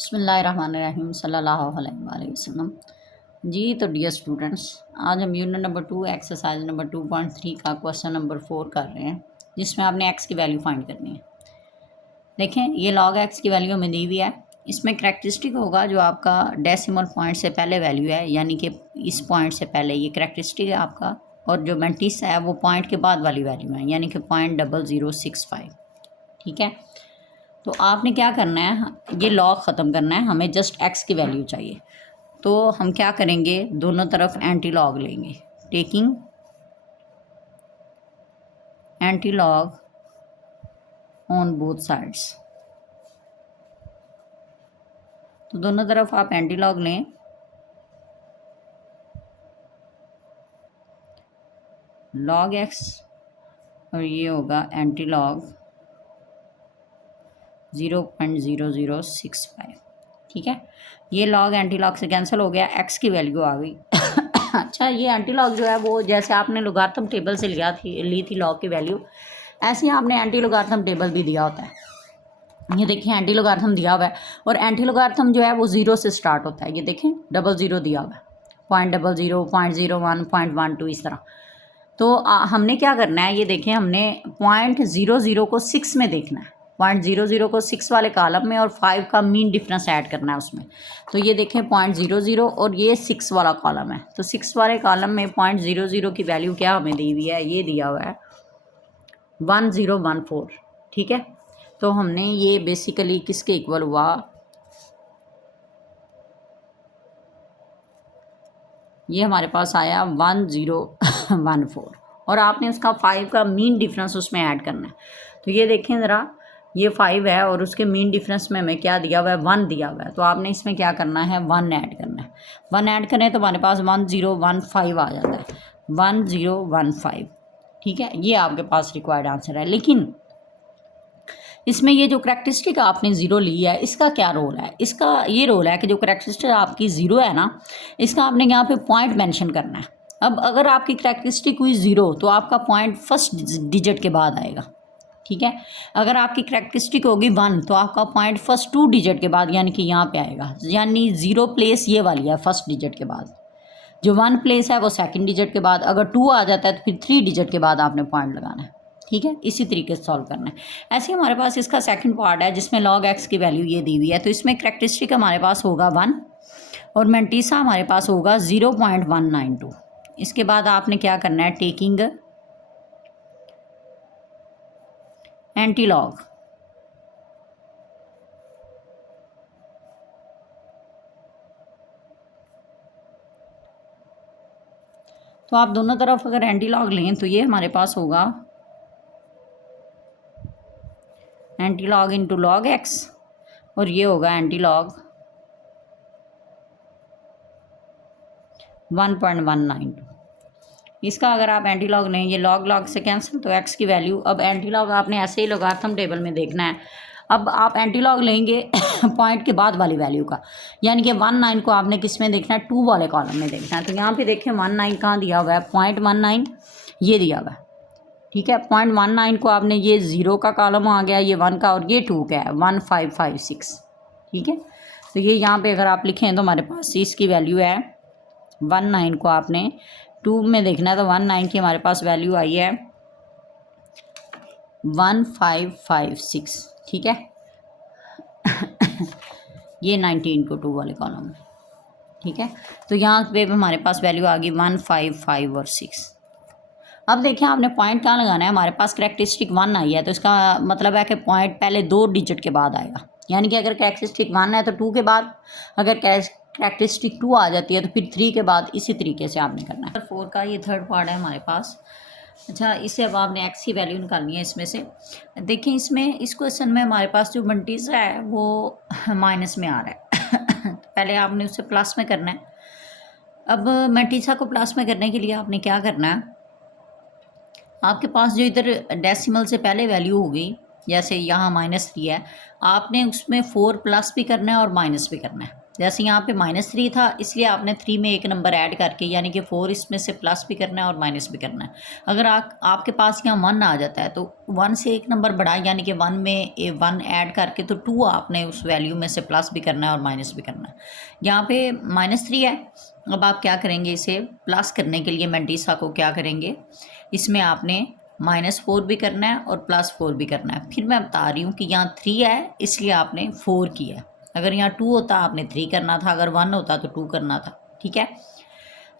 बिस्मिल्लाहिर्रहमानिर्रहीम सल्लल्लाहु अलैहि वसल्लम। जी तो डियर स्टूडेंट्स, आज हम यूनिट नंबर 2 एक्सरसाइज नंबर 2.3 का क्वेश्चन नंबर 4 कर रहे हैं, जिसमें आपने एक्स की वैल्यू फाइंड करनी है। देखें, ये लॉग एक्स की वैल्यू हमें दी हुई है। इसमें करैक्टरिस्टिक होगा जो आपका डेसिमल पॉइंट से पहले वैल्यू है, यानी कि इस पॉइंट से पहले ये करैक्टरिस्टिक है आपका, और जो मेंटिस है वो पॉइंट के बाद वाली वैल्यू है, यानी कि 0.0065। ठीक है, तो आपने क्या करना है, ये लॉग ख़त्म करना है, हमें जस्ट एक्स की वैल्यू चाहिए। तो हम क्या करेंगे, दोनों तरफ एंटी लॉग लेंगे, taking anti log on both sides. तो दोनों तरफ आप एंटी लॉग लें। लॉग एक्स और ये होगा एंटी लॉग 0.0065। ठीक है, ये लॉग एंटी लॉग से कैंसिल हो गया, एक्स की वैल्यू आ गई। अच्छा, ये एंटी लॉग जो है वो जैसे आपने लोगारिथम टेबल से ली थी लॉग की वैल्यू, ऐसे ही आपने एंटी लोगारिथम टेबल भी दिया होता है। ये देखिए एंटी लोगारिथम दिया हुआ है, और एंटी लोगारिथम जो है वो 0 से स्टार्ट होता है। ये देखें 00 दिया हुआ है, 0.00, 0.01, 0.12 इस तरह। तो हमने क्या करना है, ये देखें हमने 0.00 को 6 में देखना है, 0.00 को 6 वाले कॉलम में, और 5 का मीन डिफरेंस ऐड करना है उसमें। तो ये देखें 0.00 और ये 6 वाला कॉलम है, तो 6 वाले कॉलम में 0.00 की वैल्यू क्या हमें दी हुई है, ये दिया हुआ है 1014। ठीक है, तो हमने ये बेसिकली किसके इक्वल हुआ, ये हमारे पास आया 1014, और आपने उसका 5 का मीन डिफरेंस उसमें ऐड करना है। तो ये देखें ज़रा, ये 5 है और उसके मीन डिफरेंस में हमें क्या दिया हुआ है, 1 दिया हुआ है। तो आपने इसमें क्या करना है, 1 ऐड करना है। 1 ऐड करें तो हमारे पास 1015 आ जाता है, 1015। ठीक है, ये आपके पास रिक्वायर्ड आंसर है। लेकिन इसमें ये जो करैक्टरिस्टिक आपने ज़ीरो ली है, इसका क्या रोल है, इसका ये रोल है कि जो करैक्टरिस्टिक आपकी ज़ीरो है ना, इसका आपने यहाँ पे पॉइंट मेंशन करना है। अब अगर आपकी करैक्टरिस्टिक हुई 0 तो आपका पॉइंट फर्स्ट डिजिट के बाद आएगा। ठीक है, अगर आपकी करैक्टरिस्टिक होगी 1 तो आपका पॉइंट फर्स्ट 2 डिजिट के बाद, यानी कि यहाँ पे आएगा। यानी 0 प्लेस ये वाली है फर्स्ट डिजिट के बाद, जो 1 प्लेस है वो सेकंड डिजिट के बाद, अगर 2 आ जाता है तो फिर 3 डिजिट के बाद आपने पॉइंट लगाना है। ठीक है, इसी तरीके से सॉल्व करना है। ऐसे ही हमारे पास इसका सेकंड पार्ट है जिसमें लॉग एक्स की वैल्यू ये दी हुई है। तो इसमें करैक्टरिस्टिक हमारे पास होगा 1 और मेंटिसा हमारे पास होगा 0.192। इसके बाद आपने क्या करना है, टेकिंग एंटी लॉग तो आप दोनों तरफ अगर एंटी लॉग लें तो ये हमारे पास होगा anti log into log x, और ये होगा एंटी लॉग 1.192। इसका अगर आप एंटी लॉग लें, ये लॉग लॉग से कैंसिल, तो एक्स की वैल्यू, अब एंटी लॉग आपने ऐसे ही लोगारिथम टेबल में देखना है। अब आप एंटी लॉग लेंगे पॉइंट के बाद वाली वैल्यू का, यानी कि 19 को आपने किस में देखना है, 2 वाले कॉलम में देखना है। तो यहाँ पे देखें 19 कहाँ दिया हुआ है, 0.19 ये दिया हुआ है। ठीक है, 0.19 को आपने, ये 0 का कॉलम आ गया, ये 1 का, और ये 2 का है 1556। ठीक है, तो ये यहाँ पे अगर आप लिखें तो हमारे पास इसकी वैल्यू है 19 को आपने 2 में देखना है, तो 19 की हमारे पास वैल्यू आई है 1556। ठीक है, ये 19 को 2 वाले कॉलम में। ठीक है, तो यहाँ पे हमारे पास वैल्यू आ गई 155 और 6। अब देखिए आपने पॉइंट कहाँ लगाना है, हमारे पास करैक्टरिस्टिक 1 आई है, तो इसका मतलब है कि पॉइंट पहले 2 डिजिट के बाद आएगा। यानी कि अगर करैक्टरिस्टिक 1 है तो 2 के बाद, अगर करैक्टरिस्टिक 2 आ जाती है तो फिर 3 के बाद, इसी तरीके से आपने करना है। 4 का ये थर्ड पार्ट है हमारे पास। अच्छा, इससे अब आपने एक्स की वैल्यू निकालनी है इसमें से। देखिए इसमें, इस क्वेश्चन में हमारे पास जो मल्टीज़ा है वो माइनस में आ रहा है। पहले आपने उसे प्लस में करना है। अब मल्टीज़ा को प्लस में करने के लिए आपने क्या करना है, आपके पास जो इधर डेसिमल से पहले वैल्यू होगी, जैसे यहाँ -3 है, आपने उसमें 4 प्लस भी करना है और माइनस भी करना है। जैसे यहाँ पे -3 था, इसलिए आपने 3 में एक नंबर ऐड करके, यानी कि 4 इसमें से प्लस भी करना है और माइनस भी करना है। अगर आपके पास यहाँ 1 आ जाता है तो 1 से एक नंबर बढ़ा, यानी कि 1 में 1 ऐड करके तो 2 आपने उस वैल्यू में से प्लस भी करना है और माइनस भी करना है। यहाँ पे -3 है, अब आप क्या करेंगे, इसे प्लस करने के लिए मैंटीसा को क्या करेंगे, इसमें आपने -4 भी करना है और +4 भी करना है। फिर मैं बता रही हूँ कि यहाँ 3 है, इसलिए आपने 4 किया। अगर यहाँ 2 होता आपने 3 करना था, अगर 1 होता तो 2 करना था। ठीक है,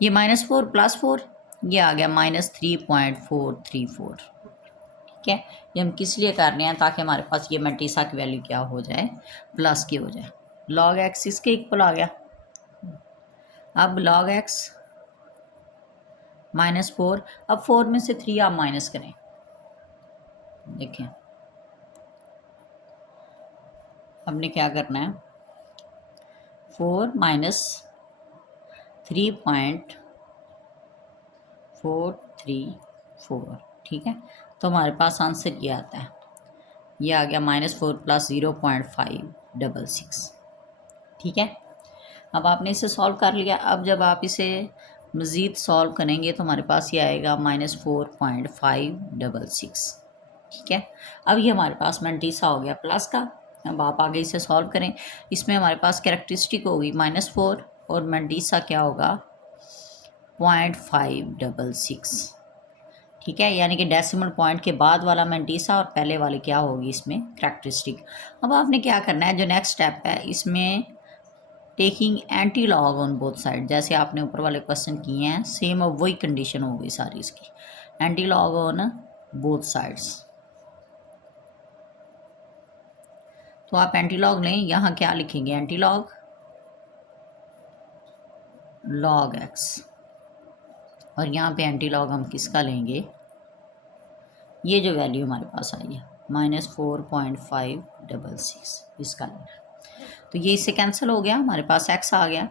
ये -4 +4 ये आ गया -3.434। ठीक है, ये हम किस लिए कर रहे हैं, ताकि हमारे पास ये मैंटीसा की वैल्यू क्या हो जाए, प्लस की हो जाए। log x इसके इक्वल आ गया। अब log x -4, अब 4 में से 3 आप माइनस करें। देखें हमने क्या करना है, 4 - 3.434। ठीक है, तो हमारे पास आंसर ये आता है, ये आ गया -4 + 0.566। ठीक है, अब आपने इसे सॉल्व कर लिया। अब जब आप इसे मज़ीद सॉल्व करेंगे तो हमारे पास ये आएगा -4.566। ठीक है, अब ये हमारे पास मैंटीसा हो गया प्लस का। अब आप आगे इसे सॉल्व करें, इसमें हमारे पास कैरेक्टरिस्टिक होगी -4 और मैंटीसा क्या होगा 0.566। ठीक है, यानी कि डेसिमल पॉइंट के बाद वाला मैंटीसा और पहले वाले क्या होगी इसमें कैरेक्टरिस्टिक। अब आपने क्या करना है, जो नेक्स्ट स्टेप है इसमें taking anti log on both side, जैसे आपने ऊपर वाले क्वेश्चन किए हैं सेम, अब वही कंडीशन होगी सारी इसकी, anti log on both sides. तो आप एंटी लॉग लें, यहाँ क्या लिखेंगे, एंटी लॉग log x, और यहाँ पे एंटी लॉग हम किसका लेंगे, ये जो वैल्यू हमारे पास आई है -4.566 इसका लेना। तो ये इससे कैंसिल हो गया, हमारे पास x आ गया।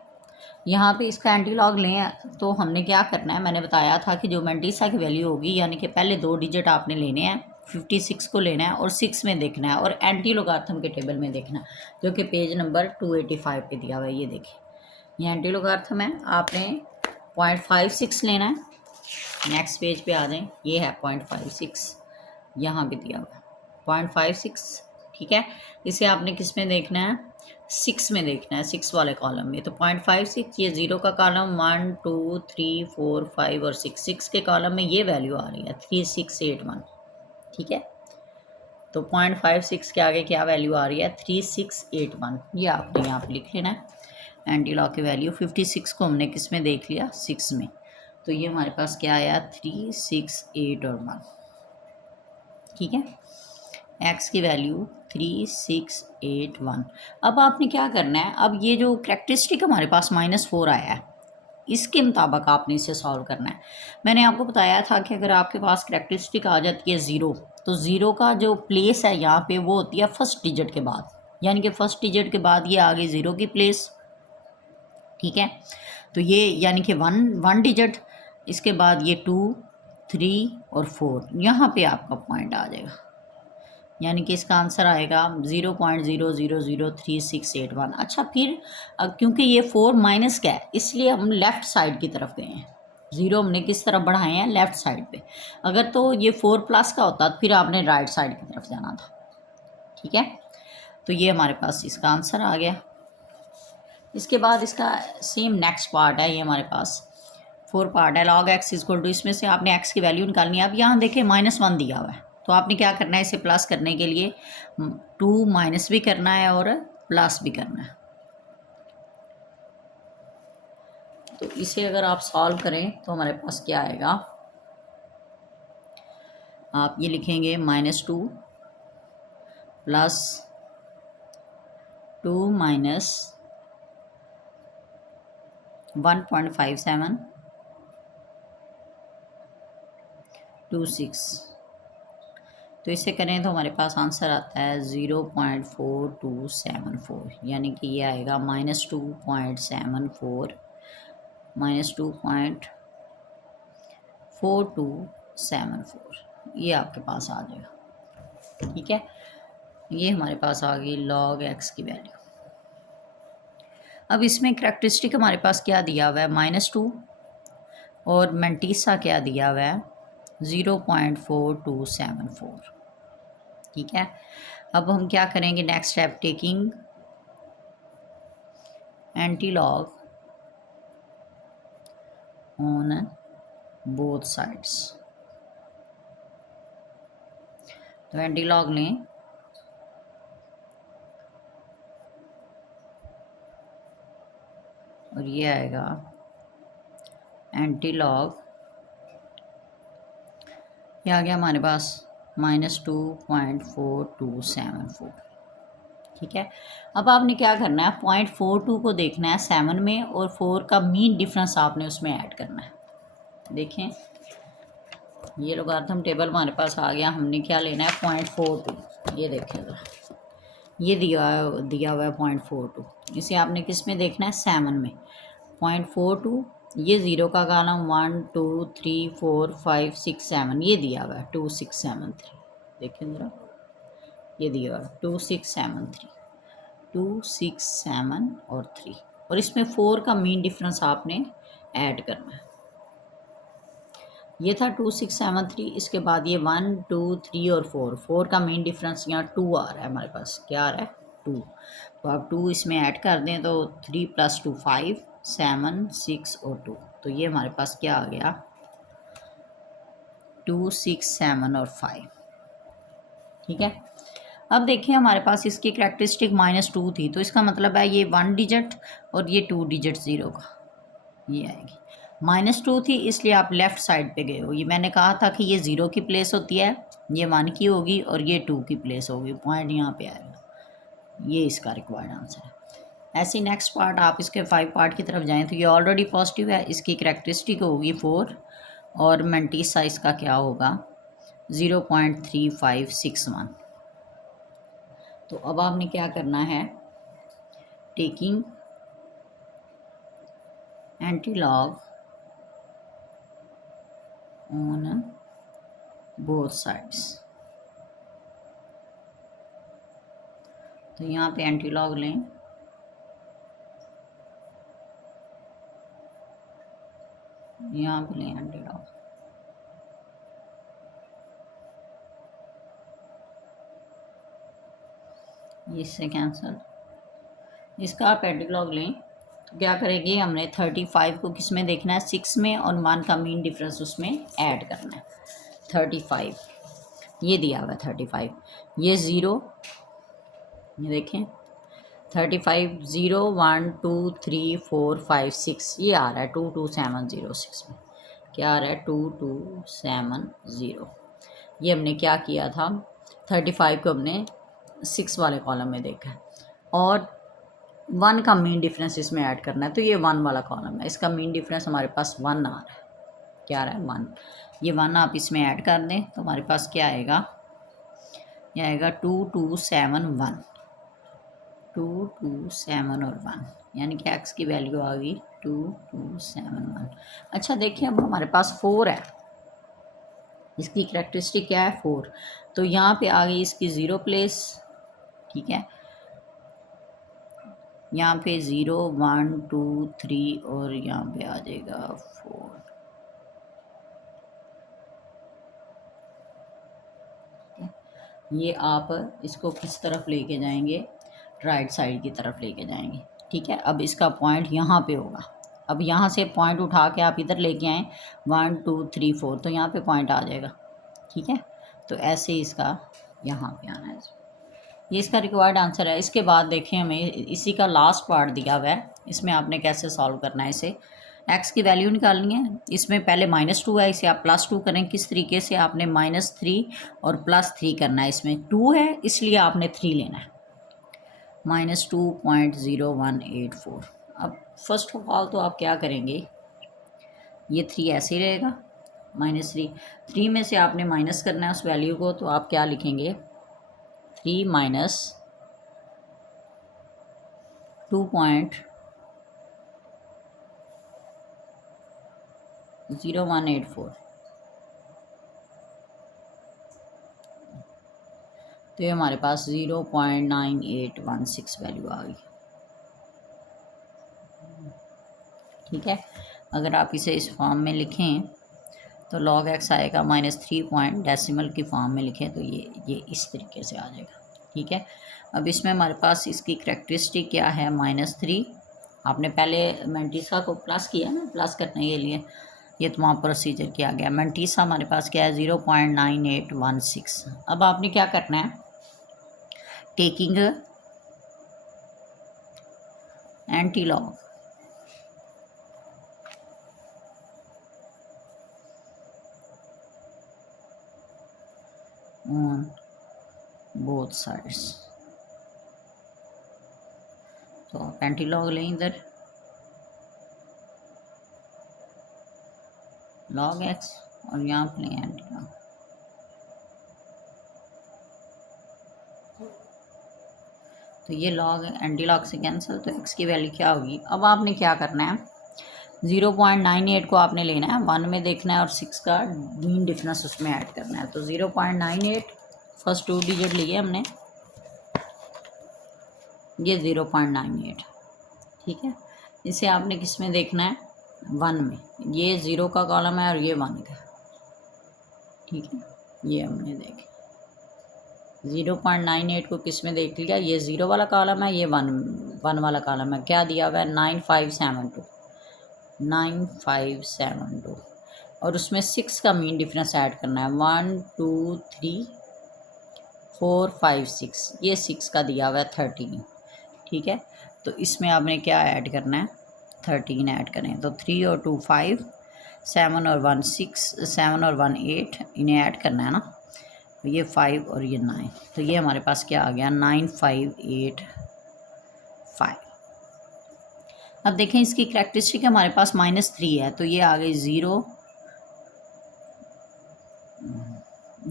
यहाँ पे इसका एंटी लॉग लें तो हमने क्या करना है, मैंने बताया था कि जो मैंटीसा की वैल्यू होगी, यानी कि पहले 2 डिजिट आपने लेने हैं, 56 को लेना है और 6 में देखना है और एंटी लोगार्थम के टेबल में देखना है, जो कि पेज नंबर 285 पे दिया हुआ है। ये देखें, ये एंटी लोगार्थम है, आपने 0.56 लेना है। नेक्स्ट पेज पे आ जाएं, ये है 0.56, यहाँ पे दिया हुआ है 0.56। ठीक है, इसे आपने किस में देखना है, 6 में देखना है, 6 वाले कॉलम में। तो 0.56 ये 0 का कॉलम, 1 2 3 4 5 और 6 के कॉलम में ये वैल्यू आ रही है 3681। ठीक है, तो 0.56 के आगे क्या वैल्यू आ रही है 3681, ये आपने यहाँ पे लिख लेना है। एंटी लॉग की वैल्यू 56 को हमने किस में देख लिया, 6 में, तो ये हमारे पास क्या आया 368 और 1। ठीक है, x की वैल्यू 3681। अब आपने क्या करना है, अब ये जो कैरेक्टरिस्टिक हमारे पास -4 आया है, इसके मुताबिक आपने इसे सॉल्व करना है। मैंने आपको बताया था कि अगर आपके पास कैरेक्टरिस्टिक आ जाती है 0, तो 0 का जो प्लेस है यहाँ पे वो होती है फर्स्ट डिजिट के बाद, यानी कि फर्स्ट डिजिट के बाद ये आ गई 0 की प्लेस। ठीक है, तो ये यानी कि 1 डिजिट, इसके बाद ये 2 3 और 4, यहाँ पे आपका पॉइंट आ जाएगा, यानी कि इसका आंसर आएगा 0.000368। अच्छा, फिर क्योंकि ये 4 माइनस का है, इसलिए हम लेफ़्ट साइड की तरफ गए हैं, 0 हमने किस तरफ बढ़ाए हैं, लेफ़्ट साइड पे। अगर तो ये 4 प्लस का होता तो फिर आपने राइट साइड की तरफ जाना था। ठीक है, तो ये हमारे पास इसका आंसर आ गया। इसके बाद इसका सेम नेक्स्ट पार्ट है, ये हमारे पास 4 पार्ट है, log x इक्वल टू, इसमें से आपने x की वैल्यू निकालनी है। अब यहाँ देखें -1 दिया हुआ है, तो आपने क्या करना है, इसे प्लस करने के लिए 2 माइनस भी करना है और प्लस भी करना है। तो इसे अगर आप सॉल्व करें तो हमारे पास क्या आएगा, आप ये लिखेंगे -2 + 2 - 1.5726। तो इसे करें तो हमारे पास आंसर आता है 0.4274, यानी कि ये आएगा -2.74 -2.4274, ये आपके पास आ जाएगा। ठीक है, ये हमारे पास आ गई log x की वैल्यू। अब इसमें करैक्टरिस्टिक हमारे पास क्या दिया हुआ है, -2, और मेंटीसा क्या दिया हुआ है, 0.4274। ठीक है, अब हम क्या करेंगे, next step, taking antilog on both sides. तो एंटीलॉग लें, और ये आएगा एंटीलॉग, ये आ गया हमारे पास -2.4274। ठीक है, अब आपने क्या करना है, 0.42 को देखना है 7 में, और 4 का मीन डिफरेंस आपने उसमें ऐड करना है। देखें, ये लोगारिथम टेबल हमारे पास आ गया, हमने क्या लेना है, 0.42। ये देखें ज़रा, ये दिया हुआ है 0.42, इसे आपने किस में देखना है, 7 में। 0.42, ये ज़ीरो का कॉलम 1 2 3 4 5 6 7, ये दिया हुआ है 2673। देखें ज़रा, ये दिया हुआ है 2673, 2 6 7 और 3, और इसमें 4 का मीन डिफरेंस आपने ऐड करना है। ये था 2673, इसके बाद ये 1 2 3 और 4 का मेन डिफरेंस यहाँ 2 आ रहा है हमारे पास, क्या आ रहा है, 2। तो आप 2 इसमें ऐड कर दें तो 3 + 2 5 7 6 और 2, तो ये हमारे पास क्या आ गया, 2 6 7 और 5। ठीक है, अब देखिए हमारे पास इसकी करैक्टरिस्टिक -2 थी, तो इसका मतलब है ये 1 डिजिट और ये 2 डिजिट ज़ीरो का, ये आएगी। -2 थी इसलिए आप लेफ़्ट साइड पे गए हो, ये मैंने कहा था कि ये 0 की प्लेस होती है, ये 1 की होगी, और ये 2 की प्लेस होगी, पॉइंट यहाँ पे आएगा। ये इसका रिक्वायर्ड आंसर है। ऐसे नेक्स्ट पार्ट, आप इसके 5 पार्ट की तरफ जाएं तो ये ऑलरेडी पॉजिटिव है, इसकी करैक्टरिस्टिक होगी 4, और मेंटीसा इसका क्या होगा, 0.3561। तो अब आपने क्या करना है, taking antilog on both sides. तो यहाँ पे एंटीलॉग लें, यहाँ पे लें एंटीलॉग, इससे कैंसल, इसका आप एंटीलॉग लें। तो क्या करेंगे, हमने 35 को किस में देखना है, 6 में, और 1 का मीन डिफरेंस उसमें ऐड करना है। 35 ये दिया हुआ है, 35 ये 0, ये देखें 35 0 1 2 3 4 5 6, ये आ रहा है 22706 में, क्या आ रहा है, 2270। ये हमने क्या किया था, 35 को हमने 6 वाले कॉलम में देखा है, और 1 का मीन डिफरेंस इसमें ऐड करना है, तो ये 1 वाला कॉलम है, इसका मीन डिफरेंस हमारे पास 1 आ रहा है, क्या आ रहा है, 1। ये 1 आप इसमें ऐड कर दें तो हमारे पास क्या आएगा, ये आएगा 2271, 2271 और 1, यानी कि x की वैल्यू आ गई 2271। अच्छा देखिए, अब हमारे पास 4 है, इसकी करैक्टरिस्टिक क्या है, 4, तो यहाँ पे आ गई इसकी 0 प्लेस। ठीक है, यहाँ पे 0 1 2 3 और यहाँ पे आ जाएगा 4। ये आप इसको किस तरफ लेके जाएंगे, राइट साइड की तरफ लेके जाएंगे। ठीक है, अब इसका पॉइंट यहाँ पे होगा, अब यहाँ से पॉइंट उठा के आप इधर लेके आएँ 1 2 3 4, तो यहाँ पे पॉइंट आ जाएगा। ठीक है, तो ऐसे इसका यहाँ पे आना है, ये इसका रिक्वायर्ड आंसर है। इसके बाद देखें, हमें इसी का लास्ट पार्ट दिया हुआ है, इसमें आपने कैसे सॉल्व करना है, इसे x की वैल्यू निकालनी है। इसमें पहले -2 है, इसे आप +2 करें, किस तरीके से, आपने -3 और +3 करना है, इसमें 2 है इसलिए आपने 3 लेना है, -2.0184। अब फर्स्ट ऑफ ऑल तो आप क्या करेंगे, ये 3 ऐसे ही रहेगा, -3 में से आपने माइनस करना है उस वैल्यू को, तो आप क्या लिखेंगे, 3 - 2.0184, तो ये हमारे पास 0.9816 वैल्यू आ गई। ठीक है। अगर आप इसे इस फॉर्म में लिखें तो log x आएगा -3 पॉइंट, डेसिमल की फॉर्म में लिखें तो ये इस तरीके से आ जाएगा। ठीक है। अब इसमें हमारे पास इसकी करैक्टरिस्टिक क्या है, -3। आपने पहले मैंटीसा को प्लस किया ना, प्लस करने के लिए ये तमाम प्रोसीजर किया गया। मैंटीसा हमारे पास क्या है, 0.9816। अब आपने क्या करना है, taking anti log on both sides. तो आप एंटी लॉग लें इधर, log x, और यहाँ पर लें एंटी लॉग। तो ये log एंटी लॉग से कैंसिल, तो x की वैल्यू क्या होगी। अब आपने क्या करना है, 0.98 को आपने लेना है, 1 में देखना है और 6 का मीन डिफरेंस उसमें ऐड करना है। तो 0.98 फर्स्ट 2 डिजिट लिए हमने, ये 0.98। ठीक है। इसे आपने किस में देखना है, 1 में। ये 0 का कॉलम है और ये 1 का। ठीक है, ये हमने देखे 0.98 को किस में देख लिया, ये 0 वाला कॉलम है, ये 1 वाला कॉलम है। क्या दिया हुआ है, 9572 और उसमें 6 का मीन डिफरेंस ऐड करना है। 1 2 3 4 5 6, ये 6 का दिया हुआ है 13। ठीक है। तो इसमें आपने क्या ऐड करना है, 13 ऐड करें। तो 3 और 2 5, 7 और 1 6, 7 और 1 8, इन्हें ऐड करना है ना। तो ये 5 और ये 9, तो ये हमारे पास क्या आ गया, 9585। अब देखें इसकी करैक्टरिस्टिक हमारे पास -3 है, तो ये आ गई 0,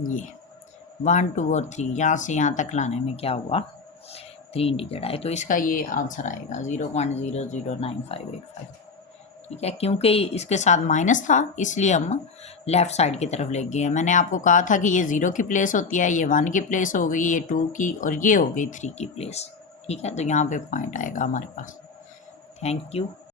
ये 1 2 और 3, यहाँ से यहाँ तक लाने में क्या हुआ, 3 डिजिट आए। तो इसका ये आंसर आएगा 0.009585। ठीक है। क्योंकि इसके साथ माइनस था इसलिए हम लेफ़्ट साइड की तरफ ले गए हैं। मैंने आपको कहा था कि ये 0 की प्लेस होती है, ये 1 की प्लेस हो गई, ये 2 की, और ये हो गई 3 की प्लेस। ठीक है। तो यहाँ पे पॉइंट आएगा हमारे पास। Thank you.